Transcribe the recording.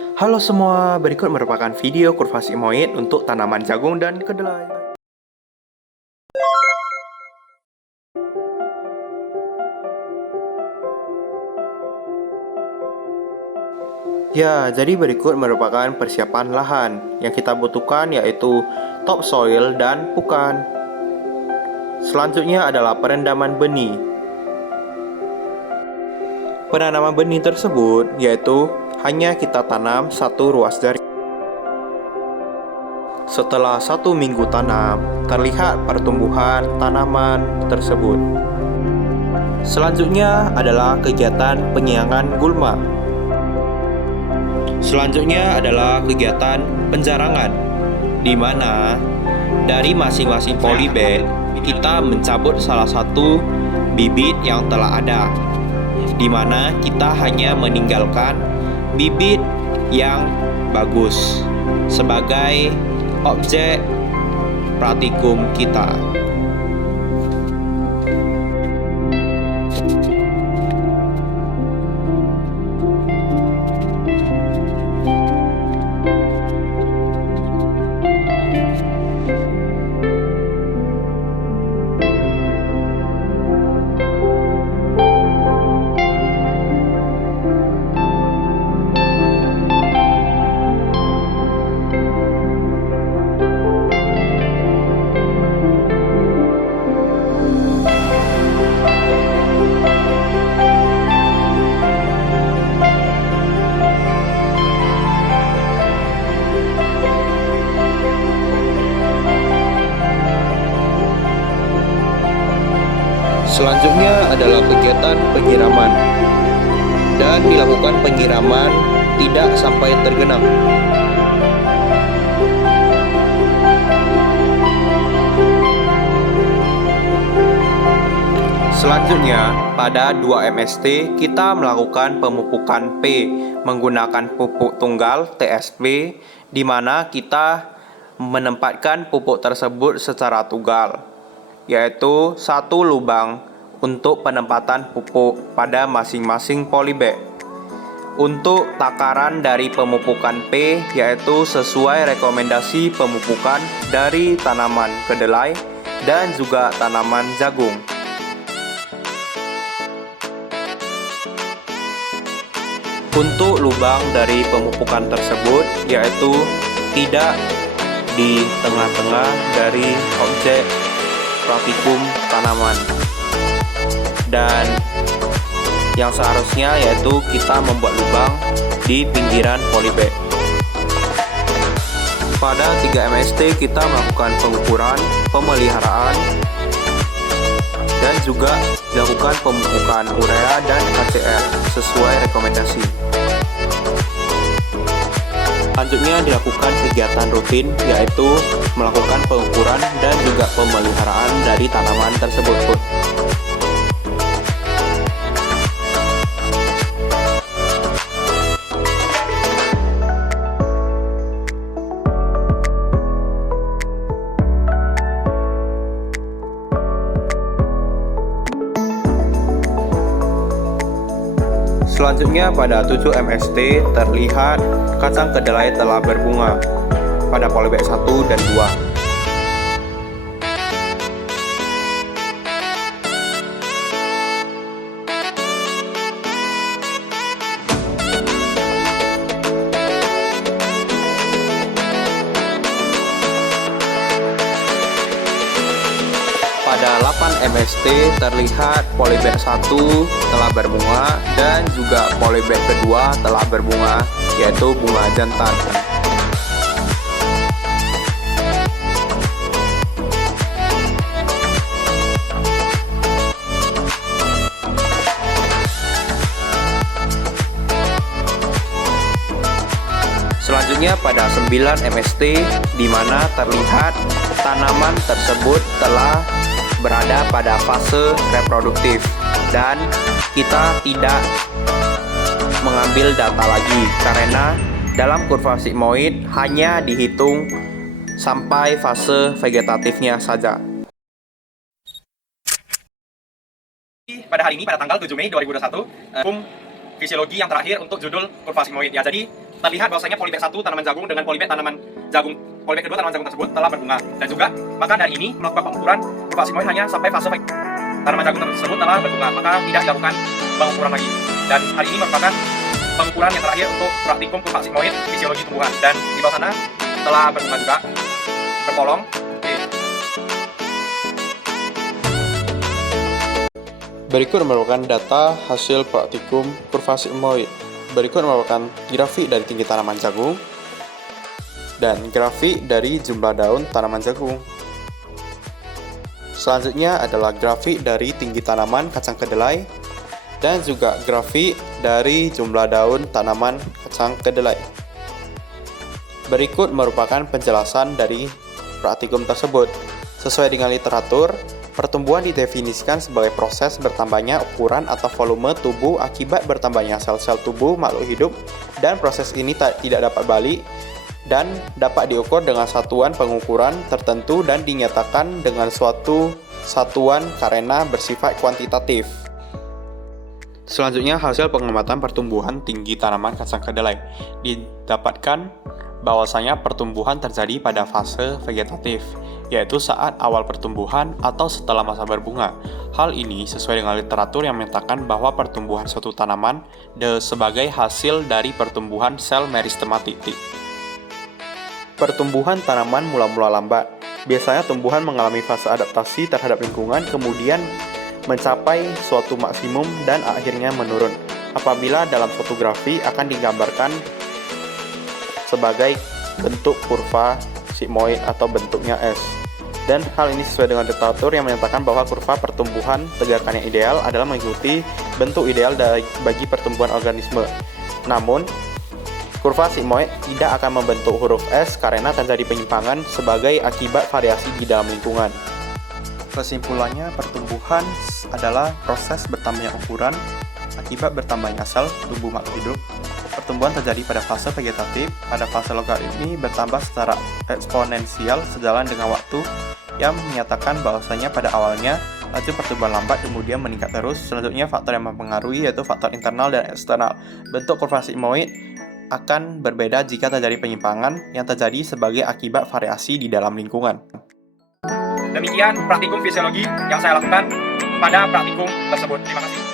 Halo semua, berikut merupakan video kurva sigmoid untuk tanaman jagung dan kedelai. Ya, jadi berikut merupakan persiapan lahan yang kita butuhkan yaitu topsoil dan pukan. Selanjutnya adalah perendaman benih. Penanaman benih tersebut yaitu hanya kita tanam satu ruas jari. Setelah 1 minggu tanam, terlihat pertumbuhan tanaman tersebut. Selanjutnya adalah kegiatan penyiangan gulma. Selanjutnya adalah kegiatan penjarangan, di mana dari masing-masing polybag kita mencabut salah satu bibit yang telah ada, di mana kita hanya meninggalkan bibit yang bagus sebagai objek praktikum kita. Selanjutnya adalah kegiatan penyiraman, dan dilakukan penyiraman tidak sampai tergenang. Selanjutnya, pada 2 MST kita melakukan pemupukan P menggunakan pupuk tunggal TSP, di mana kita menempatkan pupuk tersebut secara tunggal, yaitu satu lubang untuk penempatan pupuk pada masing-masing polybag. Untuk takaran dari pemupukan P yaitu sesuai rekomendasi pemupukan dari tanaman kedelai dan juga tanaman jagung. Untuk lubang dari pemupukan tersebut yaitu tidak di tengah-tengah dari objek praktikum tanaman, dan yang seharusnya yaitu kita membuat lubang di pinggiran polybag. Pada 3 MST kita melakukan pengukuran, pemeliharaan, dan juga dilakukan pemupukan urea dan KCR sesuai rekomendasi. Selanjutnya dilakukan kegiatan rutin yaitu melakukan pengukuran dan juga pemeliharaan dari tanaman tersebut. Selanjutnya pada 7 MST terlihat kacang kedelai telah berbunga pada polybag 1 dan 2. Pada 8 MST terlihat polybag 1 telah berbunga dan juga polybag kedua telah berbunga, yaitu bunga jantan. Selanjutnya pada 9 MST di mana terlihat tanaman tersebut telah berada pada fase reproduktif dan kita tidak mengambil data lagi karena dalam kurva sigmoid hanya dihitung sampai fase vegetatifnya saja. Pada hari ini, pada tanggal 7 Mei 2021, fisiologi yang terakhir untuk judul kurva sigmoid ya. Jadi terlihat bahwasanya polybag 1 tanaman jagung dengan polybag kedua tanaman jagung tersebut telah berbunga. Dan juga maka dari ini melakukan pengukuran kurva sigmoid hanya sampai fase tanaman jagung tersebut telah berbunga, maka tidak dilakukan pengukuran lagi. Dan hal ini merupakan pengukuran yang terakhir untuk praktikum kurva sigmoid fisiologi tumbuhan. Dan di bawah sana telah berbunga juga, berpolong. Berikut merupakan data hasil praktikum kurva sigmoid. Berikut merupakan grafik dari tinggi tanaman jagung dan grafik dari jumlah daun tanaman jagung. Selanjutnya adalah grafik dari tinggi tanaman kacang kedelai dan juga grafik dari jumlah daun tanaman kacang kedelai. Berikut merupakan penjelasan dari praktikum tersebut. Sesuai dengan literatur, pertumbuhan didefinisikan sebagai proses bertambahnya ukuran atau volume tubuh akibat bertambahnya sel-sel tubuh makhluk hidup, dan proses ini tidak dapat balik dan dapat diukur dengan satuan pengukuran tertentu dan dinyatakan dengan suatu satuan karena bersifat kuantitatif. Selanjutnya, hasil pengamatan pertumbuhan tinggi tanaman kacang kedelai didapatkan bahwasanya pertumbuhan terjadi pada fase vegetatif, yaitu saat awal pertumbuhan atau setelah masa berbunga. Hal ini sesuai dengan literatur yang menyatakan bahwa pertumbuhan suatu tanaman sebagai hasil dari pertumbuhan sel meristematik. Pertumbuhan tanaman mula-mula lambat. Biasanya tumbuhan mengalami fase adaptasi terhadap lingkungan, kemudian mencapai suatu maksimum dan akhirnya menurun. Apabila dalam suatu grafik akan digambarkan sebagai bentuk kurva sigmoid atau bentuknya S. Dan hal ini sesuai dengan literatur yang menyatakan bahwa kurva pertumbuhan tegakan yang ideal adalah mengikuti bentuk ideal bagi pertumbuhan organisme. Namun, kurva sigmoid tidak akan membentuk huruf S karena terjadi penyimpangan sebagai akibat variasi di dalam lingkungan. Kesimpulannya, pertumbuhan adalah proses bertambahnya ukuran akibat bertambahnya sel tubuh makhluk hidup. Pertumbuhan terjadi pada fase vegetatif. Pada fase logaritmi bertambah secara eksponensial sejalan dengan waktu, yang menyatakan bahwasanya pada awalnya laju pertumbuhan lambat kemudian meningkat terus. Selanjutnya, faktor yang mempengaruhi yaitu faktor internal dan eksternal. Bentuk kurva sigmoid akan berbeda jika terjadi penyimpangan yang terjadi sebagai akibat variasi di dalam lingkungan. Demikian praktikum fisiologi yang saya lakukan pada praktikum tersebut. Terima kasih.